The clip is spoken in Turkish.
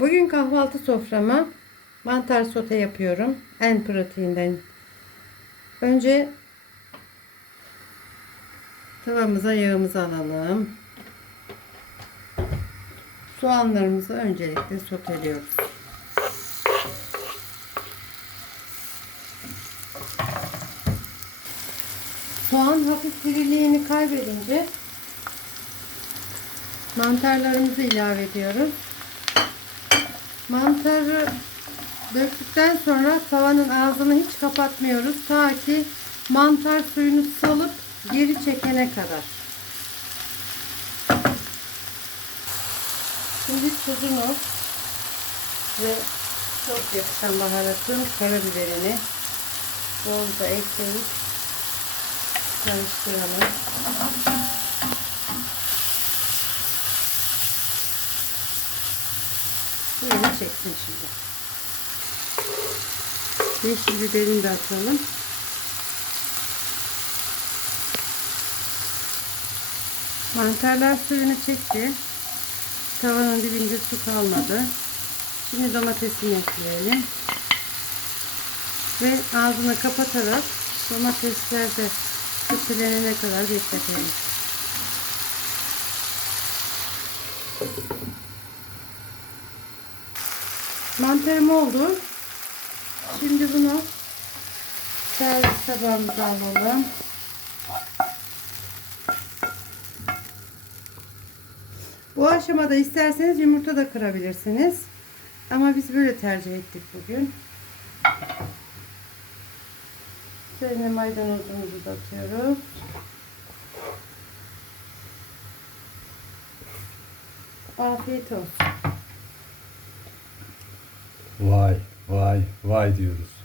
Bugün kahvaltı soframa mantar sote yapıyorum. En pratiğinden. Önce tavamıza yağımızı alalım. Soğanlarımızı öncelikle soteliyoruz. Soğan hafif diriliğini kaybedince mantarlarımızı ilave ediyoruz. Mantarı döktükten sonra tavanın ağzını hiç kapatmıyoruz. Ta ki mantar suyunu salıp geri çekene kadar. Şimdi tuzunu ve çok yakışan baharatın karabiberini bolca ekleyip karıştıralım. Suyunu çeksin şimdi. Yeşil biberini de atalım. Mantarlar suyunu çekti. Tavanın dibinde su kalmadı. Şimdi domatesini ekleyelim. Ve ağzını kapatarak domatesler de kötülenene kadar bekletelim. Mantarım oldu. Şimdi bunu servis tabağımıza alalım. Bu aşamada isterseniz yumurta da kırabilirsiniz. Ama biz böyle tercih ettik bugün. Üzerine maydanozumuzu da atıyoruz. Afiyet olsun. Vay vay vay diyoruz.